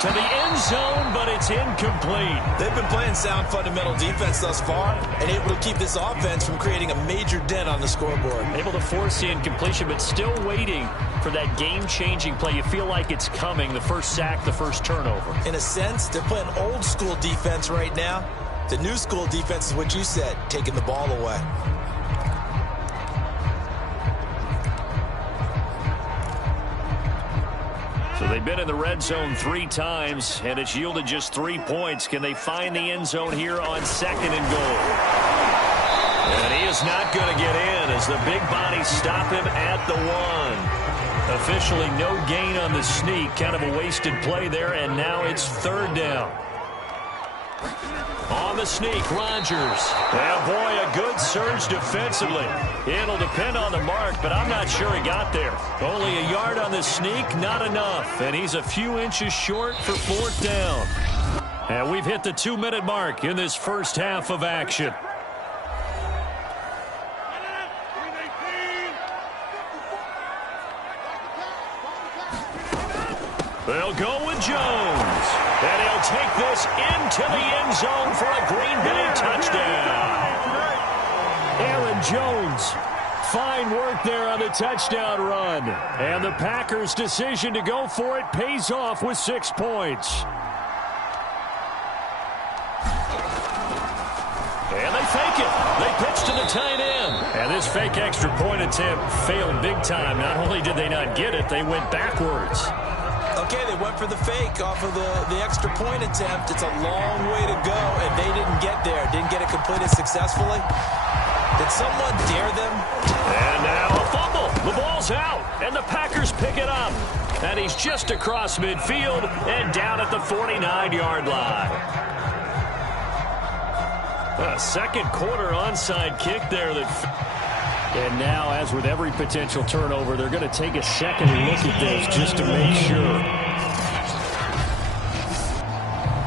to the end zone, but it's incomplete. They've been playing sound fundamental defense thus far and able to keep this offense from creating a major dent on the scoreboard. Able to force the incompletion, but still waiting for that game-changing play. You feel like it's coming, the first sack, the first turnover. In a sense, they're playing old-school defense right now. The new-school defense is what you said, taking the ball away. So they've been in the red zone 3 times, and it's yielded just 3 points. Can they find the end zone here on 2nd and goal? And he is not going to get in as the big bodies stop him at the 1. Officially no gain on the sneak. Kind of a wasted play there, and now it's 3rd down. On the sneak, Rodgers. And boy, a good surge defensively. It'll depend on the mark, but I'm not sure he got there. Only a yard on the sneak, not enough. And he's a few inches short for 4th down. And we've hit the 2-minute mark in this first half of action. They'll go with Jones. And he'll take this into the end zone for a Green Bay touchdown. Aaron Jones. Fine work there on the touchdown run. And the Packers' decision to go for it pays off with 6 points. And they fake it. They pitch to the tight end. And this fake extra point attempt failed big time. Not only did they not get it, they went backwards. Okay, they went for the fake off of the extra point attempt. It's a long way to go, and they didn't get there. Didn't get it completed successfully. Did someone dare them? And now a fumble. The ball's out, and the Packers pick it up. And he's just across midfield and down at the 49-yard line. A second quarter onside kick there that... And now, as with every potential turnover, they're going to take a second look at this just to make sure.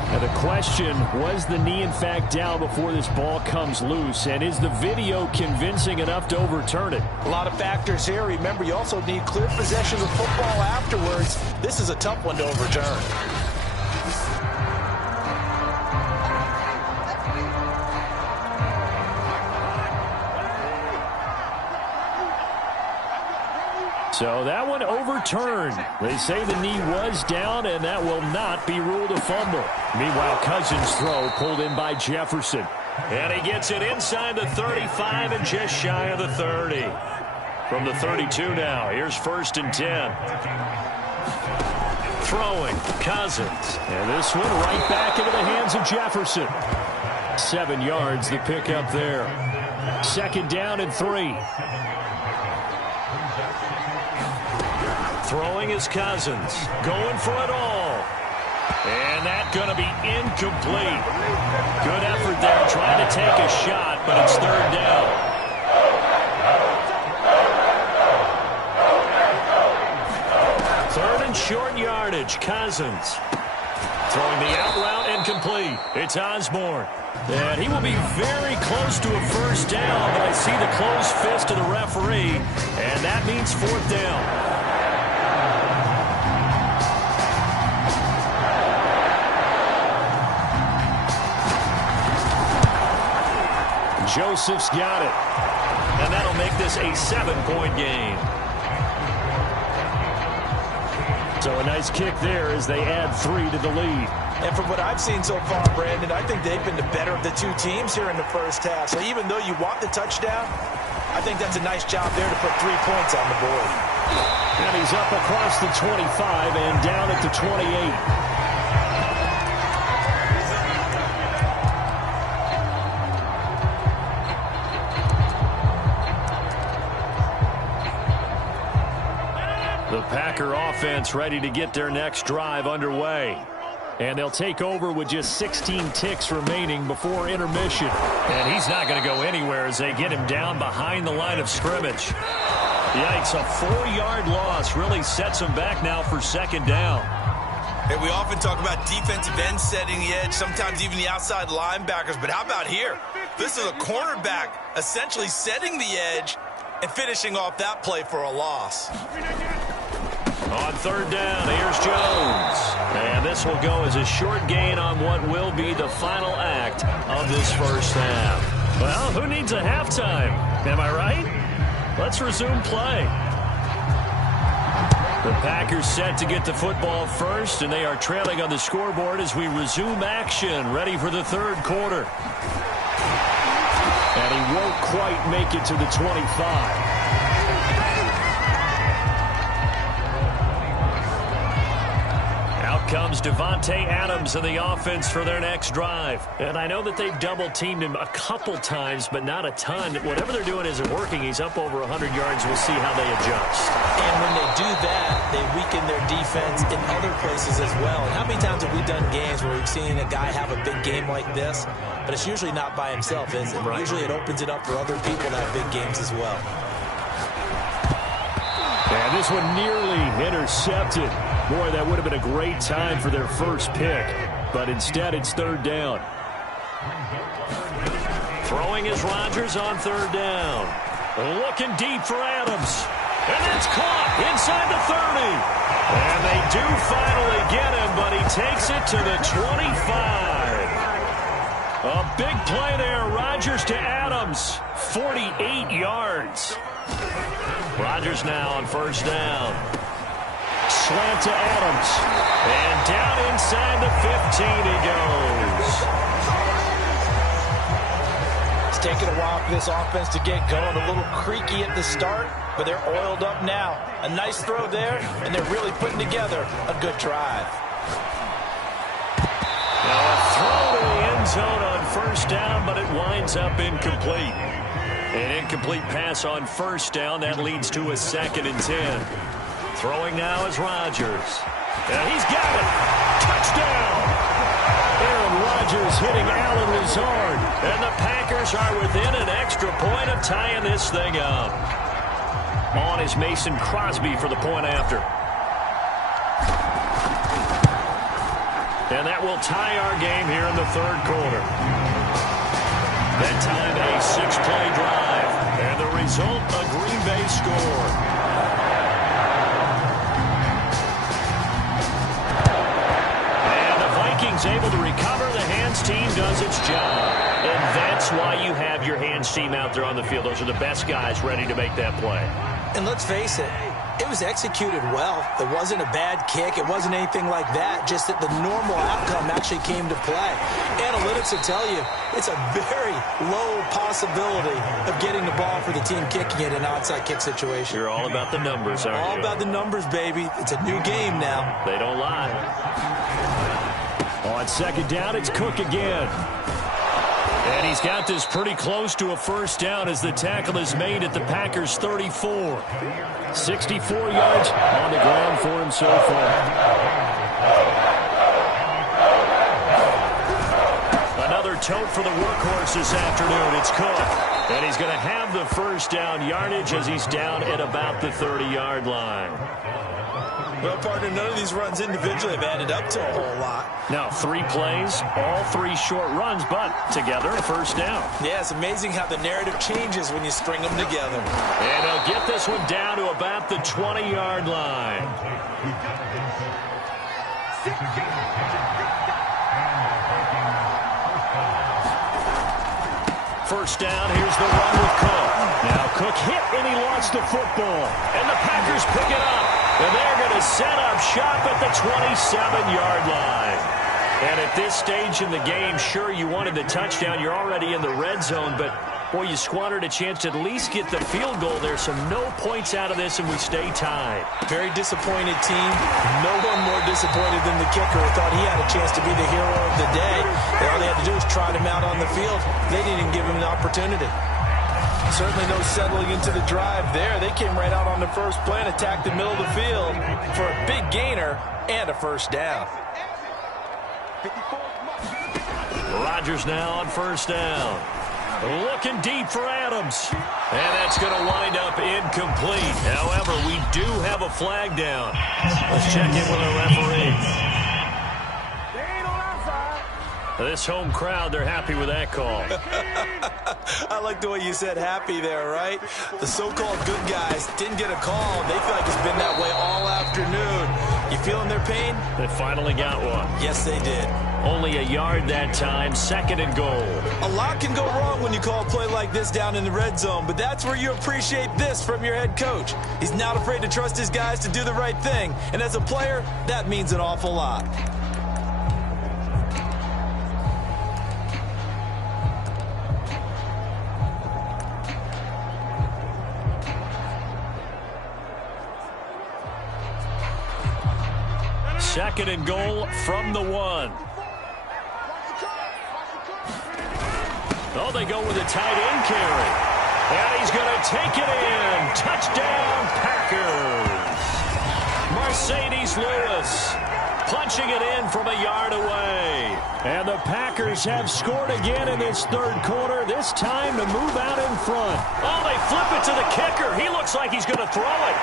Now the question, was the knee in fact down before this ball comes loose? And is the video convincing enough to overturn it? A lot of factors here. Remember, you also need clear possession of the football afterwards. This is a tough one to overturn. So that one overturned. They say the knee was down, and that will not be ruled a fumble. Meanwhile, Cousins' throw pulled in by Jefferson. And he gets it inside the 35 and just shy of the 30. From the 32 now, here's 1st and 10. Throwing, Cousins. And this one right back into the hands of Jefferson. 7 yards, the pickup there. 2nd down and 3. Throwing is Cousins. Going for it all. And that's going to be incomplete. Good effort there trying to take a shot, but it's 3rd down. Third and short yardage. Cousins. Throwing the out route incomplete. It's Osborne. And he will be very close to a 1st down, but I see the closed fist of the referee, and that means 4th down. Joseph's got it. And that'll make this a 7-point game. So a nice kick there as they add 3 to the lead. And from what I've seen so far, Brandon, I think they've been the better of the 2 teams here in the first half. So even though you want the touchdown, I think that's a nice job there to put 3 points on the board. And he's up across the 25 and down at the 28. The Packer offense ready to get their next drive underway. And they'll take over with just 16 ticks remaining before intermission. And he's not going to go anywhere as they get him down behind the line of scrimmage. Yikes, a 4-yard loss really sets him back now for 2nd down. And we often talk about defensive ends setting the edge, sometimes even the outside linebackers. But how about here? This is a cornerback essentially setting the edge and finishing off that play for a loss. On 3rd down, here's Jones. And this will go as a short gain on what will be the final act of this first half. Well, who needs a halftime? Am I right? Let's resume play. The Packers set to get the football first, and they are trailing on the scoreboard as we resume action, ready for the third quarter. And he won't quite make it to the 25. Comes Devontae Adams in the offense for their next drive. And I know that they've double-teamed him a couple times, but not a ton. Whatever they're doing isn't working. He's up over 100 yards. We'll see how they adjust. And when they do that, they weaken their defense in other places as well. And how many times have we done games where we've seen a guy have a big game like this? But it's usually not by himself, is it? Right. Usually it opens it up for other people to have big games as well. And this one nearly intercepted. Boy, that would have been a great time for their first pick. But instead, it's third down. Throwing is Rodgers on third down. Looking deep for Adams. And it's caught inside the 30. And they do finally get him, but he takes it to the 25. A big play there. Rodgers to Adams. 48 yards. Rodgers now on first down. Slant to Adams. And down inside the 15 he goes. It's taken a while for this offense to get going. A little creaky at the start, but they're oiled up now. A nice throw there, and they're really putting together a good drive. Now a throw to the end zone on first down, but it winds up incomplete. An incomplete pass on first down. That leads to a 2nd and 10. Throwing now is Rodgers. And he's got it. Touchdown. Aaron Rodgers hitting Allen Lazard. And the Packers are within an extra point of tying this thing up. On is Mason Crosby for the point after. And that will tie our game here in the third quarter. That time a 6-play drive. And the result, a Green Bay score. Able to recover. The hands team does its job. And that's why you have your hands team out there on the field. Those are the best guys ready to make that play. And let's face it, it was executed well. It wasn't a bad kick. It wasn't anything like that. Just that the normal outcome actually came to play. Analytics will tell you it's a very low possibility of getting the ball for the team kicking it in an onside kick situation. You're all about the numbers, aren't you? All about the numbers, baby. It's a new game now. They don't lie. On second down, it's Cook again. And he's got this pretty close to a first down as the tackle is made at the Packers' 34. 64 yards on the ground for him so far. Another tote for the workhorse this afternoon. It's Cook. And he's going to have the first down yardage as he's down at about the 30-yard line. Well, partner, none of these runs individually have added up to a whole lot. Now, 3 plays, all 3 short runs, but together a first down. Yeah, it's amazing how the narrative changes when you string them together. And he'll get this one down to about the 20-yard line. First down, here's the run with Cook. Now Cook hit and he lost the football. And the Packers pick it up. And they're going to set up shop at the 27-yard line. And at this stage in the game, sure, you wanted the touchdown. You're already in the red zone, but, boy, you squandered a chance to at least get the field goal there. So no points out of this, and we stay tied. Very disappointed team. No one more disappointed than the kicker who thought he had a chance to be the hero of the day. And all they had to do was trot him out on the field. They didn't give him an opportunity. Certainly no settling into the drive there. They came right out on the first play and attacked the middle of the field for a big gainer and a first down. Rodgers now on first down. Looking deep for Adams. And that's going to wind up incomplete. However, we do have a flag down. Let's check in with our referee. This home crowd, they're happy with that call. I like the way you said happy there, right? The so-called good guys didn't get a call. They feel like it's been that way all afternoon. You feeling their pain? They finally got one. Yes, they did. Only a yard that time, 2nd and goal. A lot can go wrong when you call a play like this down in the red zone, but that's where you appreciate this from your head coach. He's not afraid to trust his guys to do the right thing, and as a player, that means an awful lot. Second and goal from the 1. Oh, they go with a tight end carry. And he's going to take it in. Touchdown, Packers. Mercedes Lewis punching it in from a yard away. And the Packers have scored again in this third quarter, this time to move out in front. Oh, they flip it to the kicker. He looks like he's going to throw it.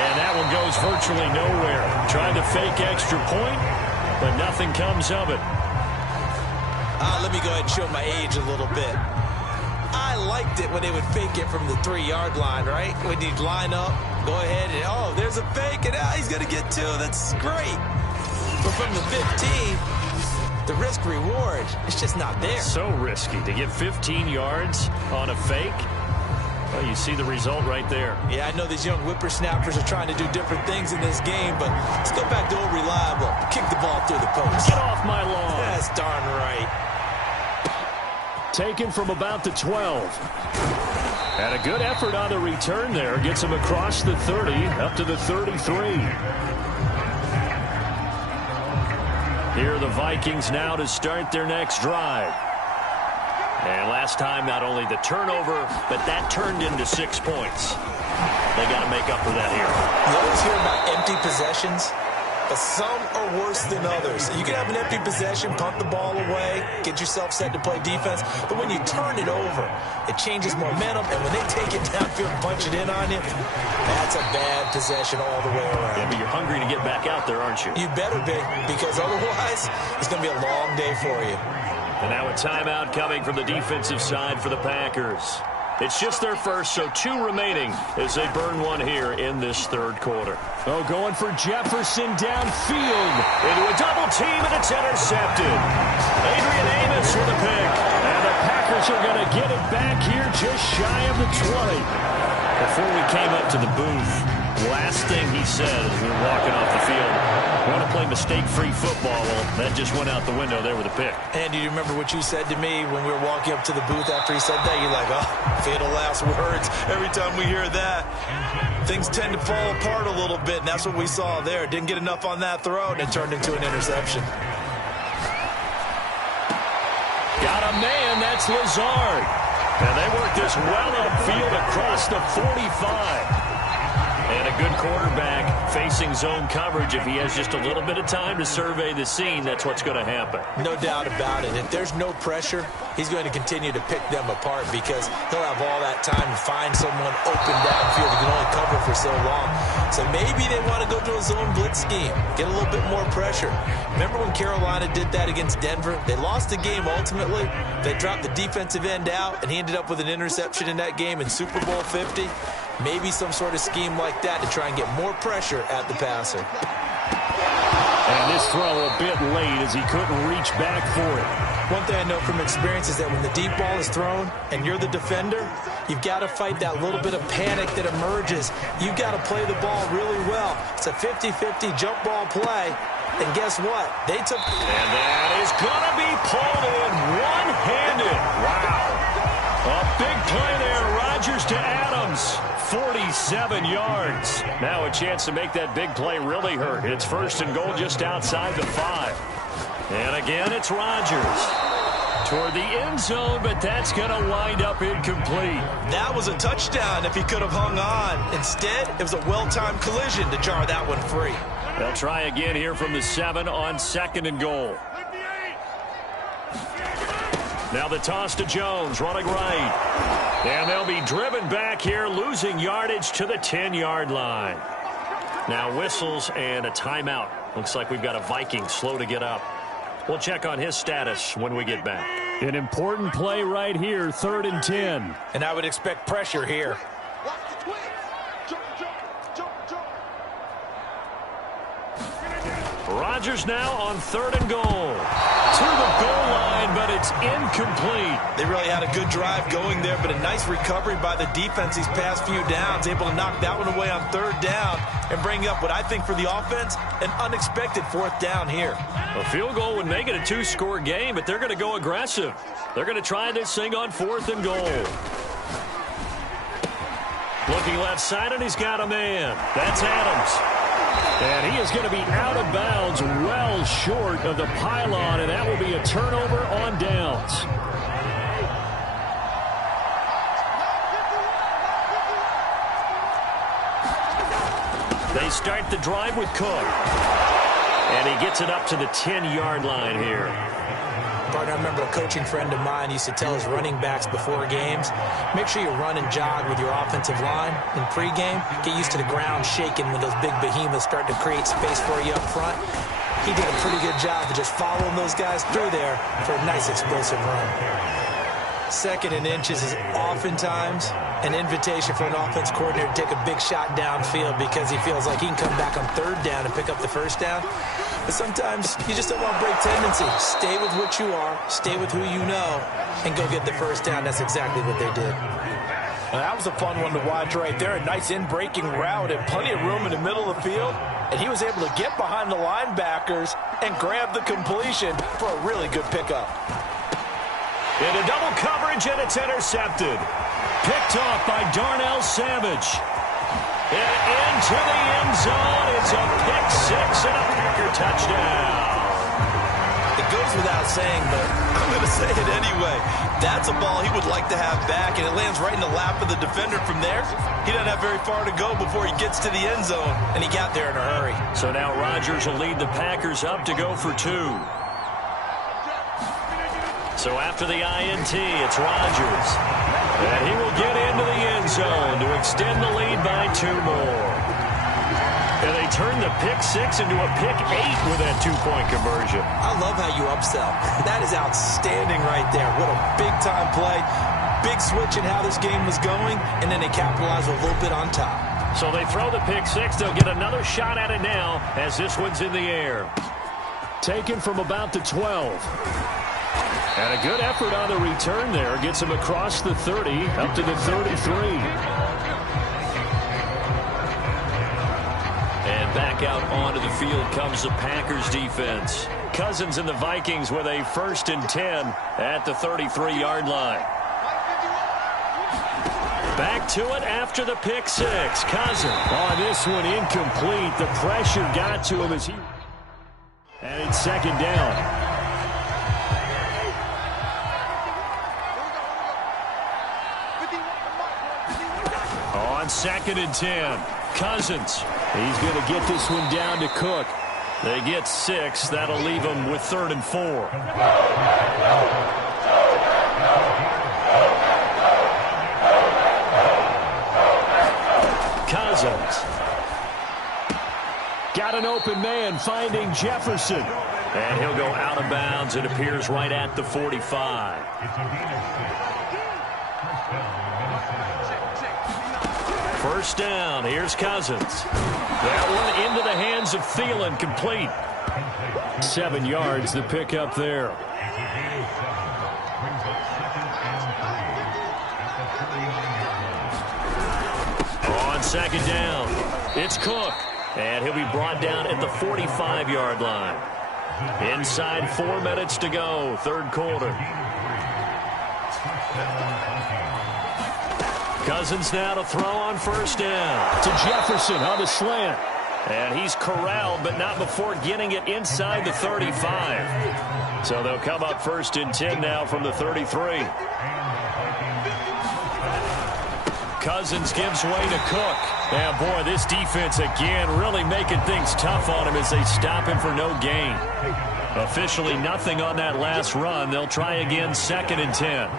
And that one goes virtually nowhere. Trying to fake extra point, but nothing comes of it. Let me go ahead and show my age a little bit. I liked it when they would fake it from the 3-yard line, right? When you'd line up, go ahead and, oh, there's a fake, and he's going to get 2. That's great. But from the 15, the risk-reward, it's just not there. So risky to get 15 yards on a fake. Well, you see the result right there. Yeah, I know these young whippersnappers are trying to do different things in this game, but let's go back to old reliable. Kick the ball through the post. Get off my lawn. That's darn right. Taken from about the 12. And a good effort on the return there. Gets him across the 30, up to the 33. Here are the Vikings now to start their next drive. And last time, not only the turnover, but that turned into 6 points. They got to make up for that here. You always hear about empty possessions, but some are worse than others. You can have an empty possession, punt the ball away, get yourself set to play defense, but when you turn it over, it changes momentum, and when they take it downfield and punch it in on you, that's a bad possession all the way around. Yeah, but you're hungry to get back out there, aren't you? You better be, because otherwise, it's going to be a long day for you. And now a timeout coming from the defensive side for the Packers. It's just their first, so 2 remaining as they burn one here in this third quarter. Oh, going for Jefferson downfield. Into a double team, and it's intercepted. Adrian Amos with a pick. And the Packers are going to get it back here just shy of the 20. Before we came up to the booth, last thing he said as we were walking off the field, we want to play mistake-free football. Well, that just went out the window there with a pick. And do you remember what you said to me when we were walking up to the booth after he said that? You're like, oh, fatal last words. Every time we hear that, things tend to fall apart a little bit, and that's what we saw there. Didn't get enough on that throw, and it turned into an interception. Got a man, that's Lazard. And they work this well upfield across the 45. And a good quarterback facing zone coverage. If he has just a little bit of time to survey the scene, that's what's going to happen. No doubt about it. If there's no pressure, he's going to continue to pick them apart because he'll have all that time to find someone open downfield. He can only cover for so long. So maybe they want to go to a zone blitz scheme, get a little bit more pressure. Remember when Carolina did that against Denver? They lost the game ultimately. They dropped the defensive end out, and he ended up with an interception in that game in Super Bowl 50. Maybe some sort of scheme like that to try and get more pressure at the passer. And this throw a bit late as he couldn't reach back for it. One thing I know from experience is that when the deep ball is thrown and you're the defender, you've got to fight that little bit of panic that emerges. You've got to play the ball really well. It's a 50-50 jump ball play. And guess what? They took... And that is going to be pulled in one-handed. Wow. A big play there. Rodgers to Adams. 47 yards. Now a chance to make that big play really hurt. It's 1st and goal just outside the 5. And again, it's Rodgers. Toward the end zone, but that's going to wind up incomplete. That was a touchdown if he could have hung on. Instead, it was a well-timed collision to jar that one free. They'll try again here from the 7 on 2nd and goal. Now the toss to Jones, running right. And they'll be driven back here, losing yardage to the 10-yard line. Now whistles and a timeout. Looks like we've got a Viking slow to get up. We'll check on his status when we get back. An important play right here, 3rd and 10. And I would expect pressure here. Rodgers now on 3rd and goal. To the goal line, but it's incomplete. They really had a good drive going there, but a nice recovery by the defense these past few downs, able to knock that one away on 3rd down and bring up what I think for the offense, an unexpected 4th down here. A field goal would make it a 2-score game, but they're going to go aggressive. They're going to try this thing on 4th and goal. Looking left side, and he's got a man. That's Adams. And he is going to be out of bounds well short of the pylon, and that will be a turnover on downs. They start the drive with Cook. And he gets it up to the 10-yard line here. Partner, I remember a coaching friend of mine used to tell his running backs before games, make sure you run and jog with your offensive line in pregame. Get used to the ground shaking when those big behemoths start to create space for you up front. He did a pretty good job of just following those guys through there for a nice explosive run. 2nd and inches is oftentimes an invitation for an offense coordinator to take a big shot downfield because he feels like he can come back on 3rd down and pick up the 1st down. But sometimes you just don't want to break tendency. Stay with what you are, stay with who you know, and go get the 1st down. That's exactly what they did. Well, that was a fun one to watch right there. A nice in-breaking route and plenty of room in the middle of the field. And he was able to get behind the linebackers and grab the completion for a really good pickup. Into double coverage, and it's intercepted. Picked off by Darnell Savage. And into the end zone. It's a pick 6 and a Packer touchdown. It goes without saying, but I'm going to say it anyway. That's a ball he would like to have back, and it lands right in the lap of the defender from there. He doesn't have very far to go before he gets to the end zone, and he got there in a hurry. So now Rodgers will lead the Packers up to go for 2. So after the INT, it's Rodgers. And he will get into the end zone to extend the lead by 2 more. And they turn the pick 6 into a pick 8 with that 2-point conversion. I love how you upsell. That is outstanding right there. What a big-time play. Big switch in how this game was going, and then they capitalize a little bit on top. So they throw the pick 6. They'll get another shot at it now as this one's in the air. Taken from about the 12. And a good effort on the return there. Gets him across the 30, up to the 33. And back out onto the field comes the Packers defense. Cousins and the Vikings with a 1st and 10 at the 33-yard line. Back to it after the pick 6. Cousins. On this one, incomplete. The pressure got to him as he... And it's 2nd down. On 2nd and 10, Cousins. He's going to get this one down to Cook. They get 6. That'll leave them with 3rd and 4. Cousins. Got an open man finding Jefferson. And he'll go out of bounds. It appears right at the 45. First down. Here's Cousins. That one into the hands of Thielen, complete. 7 yards, the pickup there. On 2nd down, it's Cook. And he'll be brought down at the 45-yard line. Inside 4 minutes to go, 3rd quarter. Cousins now to throw on 1st down. To Jefferson on the slant. And he's corralled, but not before getting it inside the 35. So they'll come up 1st and 10 now from the 33. Cousins gives way to Cook. Yeah, boy, this defense again really making things tough on him as they stop him for no gain. Officially nothing on that last run. They'll try again 2nd and 10.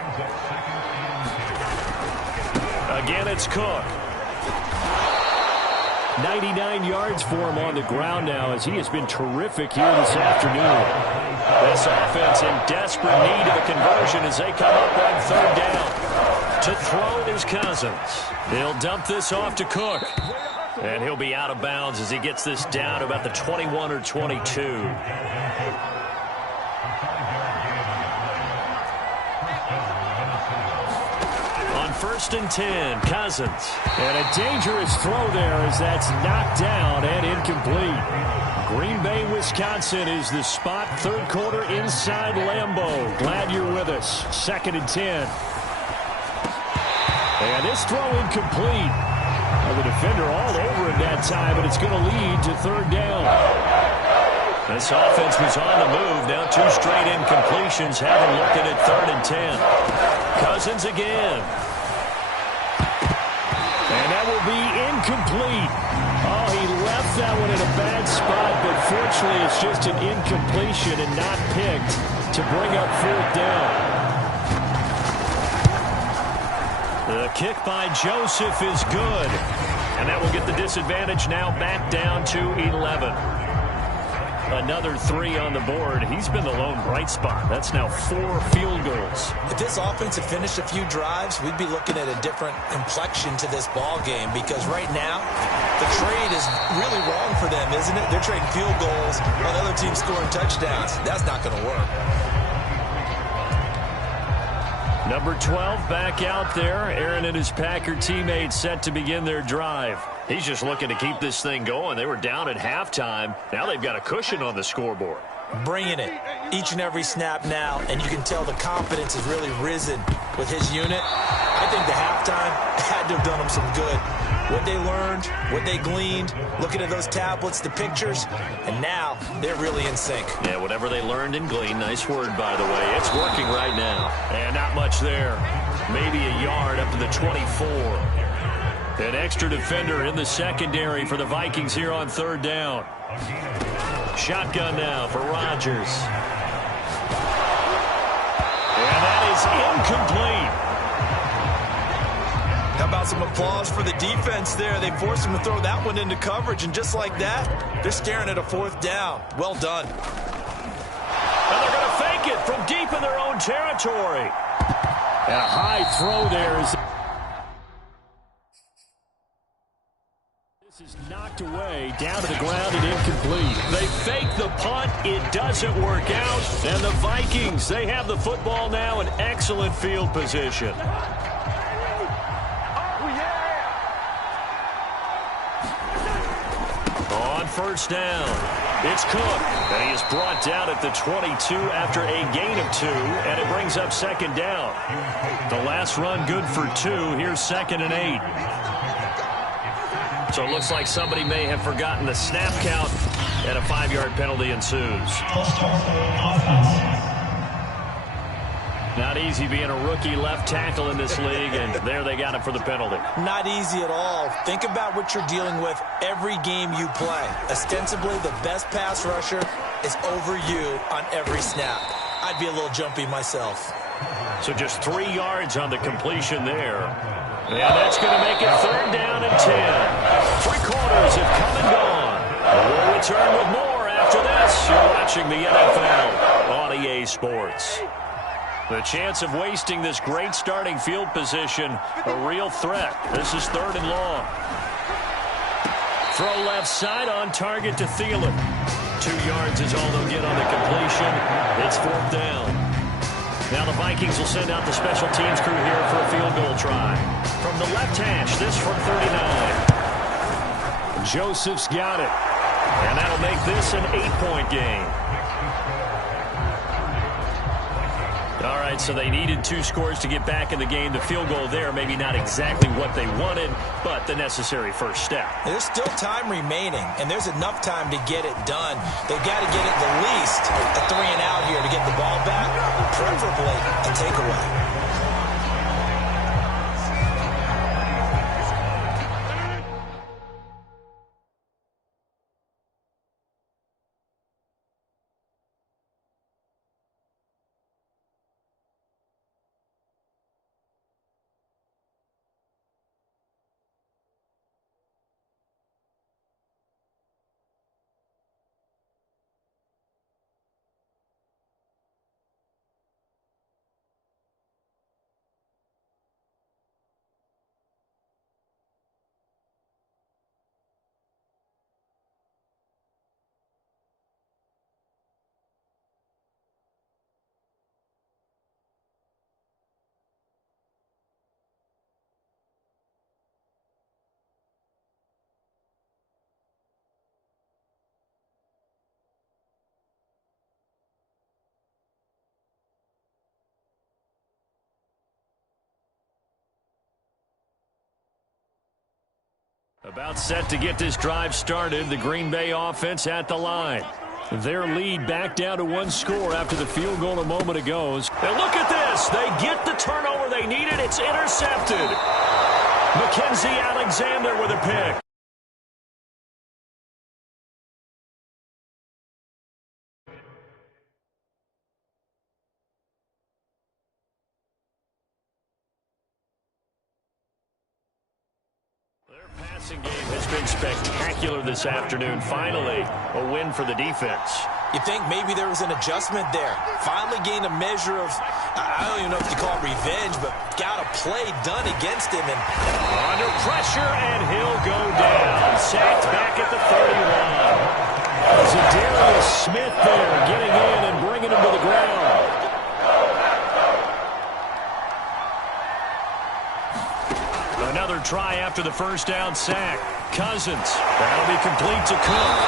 Again, it's Cook. 99 yards for him on the ground now as he has been terrific here this afternoon. This offense in desperate need of a conversion as they come up on 3rd down. To throw is Cousins. He'll dump this off to Cook. And he'll be out of bounds as he gets this down to about the 21 or 22. On 1st and 10, Cousins. And a dangerous throw there as that's knocked down and incomplete. Green Bay, Wisconsin is the spot. Third quarter inside Lambeau. Glad you're with us. 2nd and 10. And this throw incomplete. Well, the defender all over him that time, but it's going to lead to 3rd down. This offense was on the move. Now 2 straight incompletions. Have them looking at 3rd and 10. Cousins again. And that will be incomplete. Oh, he left that one in a bad spot, but fortunately it's just an incompletion and not picked to bring up 4th down. The kick by Joseph is good. And that will get the disadvantage now back down to 11. Another 3 on the board. He's been the lone bright spot. That's now 4 field goals. If this offense had finished a few drives, we'd be looking at a different complexion to this ball game, because right now the trade is really wrong for them, isn't it? They're trading field goals while the other team's scoring touchdowns. That's not going to work. Number 12 back out there. Aaron and his Packer teammates set to begin their drive. He's just looking to keep this thing going. They were down at halftime. Now they've got a cushion on the scoreboard. Bringing it each and every snap now, and you can tell the confidence has really risen with his unit. I think the halftime had to have done him some good. What they learned, what they gleaned, looking at those tablets, the pictures, and now they're really in sync. Yeah, whatever they learned and gleaned, nice word, by the way. It's working right now. And not much there. Maybe a yard up to the 24. An extra defender in the secondary for the Vikings here on 3rd down. Shotgun now for Rodgers. And that is incomplete. How about some applause for the defense there? They forced him to throw that one into coverage, and just like that, they're staring at a 4th down. Well done. And they're going to fake it from deep in their own territory. And a high throw there is... This is knocked away, down to the ground and incomplete. They fake the punt. It doesn't work out. And the Vikings, they have the football now in excellent field position. On 1st down, it's Cook. And he is brought down at the 22 after a gain of 2, and it brings up 2nd down. The last run good for 2. Here's 2nd and 8. So it looks like somebody may have forgotten the snap count, and a 5-yard penalty ensues. Not easy being a rookie left tackle in this league, and there they got it for the penalty. Not easy at all. Think about what you're dealing with every game you play. Ostensibly, the best pass rusher is over you on every snap. I'd be a little jumpy myself. So just 3 yards on the completion there. And that's going to make it 3rd down and 10. 3 quarters have come and gone. We'll return with more after this. You're watching the NFL on EA Sports. The chance of wasting this great starting field position, a real threat. This is 3rd and long. Throw left side on target to Thielen. 2 yards is all they'll get on the completion. It's 4th down. Now the Vikings will send out the special teams crew here for a field goal try. From the left hash, this from 39. Joseph's got it. And that'll make this an 8-point game. All right, so they needed 2 scores to get back in the game. The field goal there, maybe not exactly what they wanted, but the necessary first step. There's still time remaining, and there's enough time to get it done. They've got to get it the least a 3 and out here to get the ball back, preferably a takeaway. About set to get this drive started. The Green Bay offense at the line. Their lead back down to one score after the field goal a moment ago. And look at this. They get the turnover they needed. It's intercepted. Mackenzie Alexander with a pick. Passing game has been spectacular this afternoon. Finally, a win for the defense. You think maybe there was an adjustment there. Finally gained a measure of, I don't even know if you call it revenge, but got a play done against him. And under pressure, and he'll go down. Sacked back at the 31. Zadarius Smith there getting in and bringing him to the ground. Another try after the first down sack. Cousins. That'll be complete to Cook.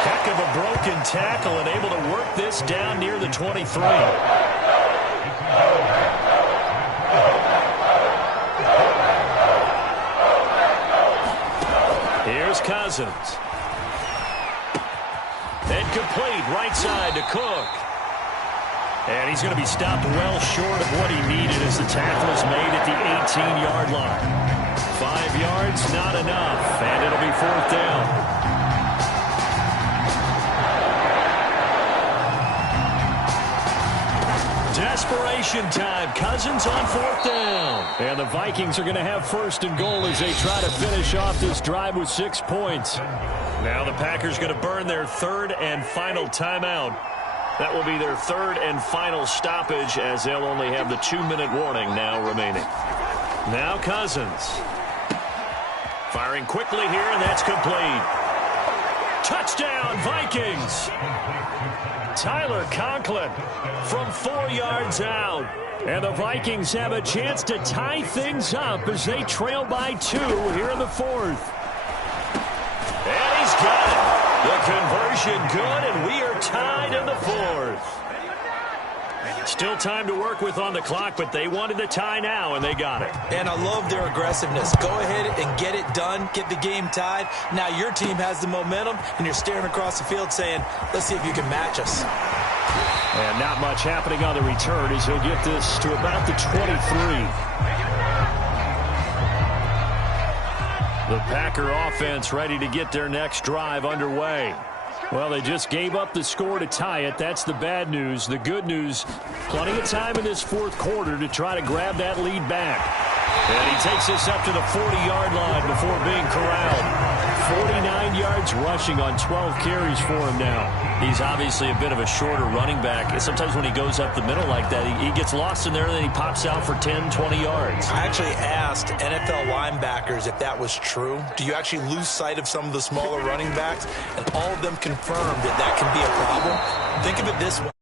Heck of a broken tackle and able to work this down near the 23. Here's Cousins. Incomplete. Right side to Cook. And he's going to be stopped well short of what he needed as the tackle is made at the 18-yard line. 5 yards, not enough, and it'll be fourth down. Desperation time. Cousins on fourth down. And the Vikings are going to have first and goal as they try to finish off this drive with 6 points. Now the Packers going to burn their third and final timeout. That will be their third and final stoppage as they'll only have the 2-minute warning now remaining. Now Cousins. Firing quickly here, and that's complete. Touchdown, Vikings. Tyler Conklin from 4 yards out. And the Vikings have a chance to tie things up as they trail by 2 here in the fourth. And he's got it. The conversion good, and we are tied in the fourth. Still time to work with on the clock, but they wanted the tie now, and they got it. And I love their aggressiveness. Go ahead and get it done, get the game tied. Now your team has the momentum, and you're staring across the field saying, let's see if you can match us. And not much happening on the return as he'll get this to about the 23. The Packer offense ready to get their next drive underway. Well, they just gave up the score to tie it. That's the bad news. The good news, plenty of time in this fourth quarter to try to grab that lead back. And he takes us up to the 40-yard line before being corralled. 49 yards rushing on 12 carries for him now. He's obviously a bit of a shorter running back. Sometimes when he goes up the middle like that, he gets lost in there and then he pops out for 10, 20 yards. I actually asked NFL linebackers if that was true. Do you actually lose sight of some of the smaller running backs? And all of them confirmed that that can be a problem. Think of it this way.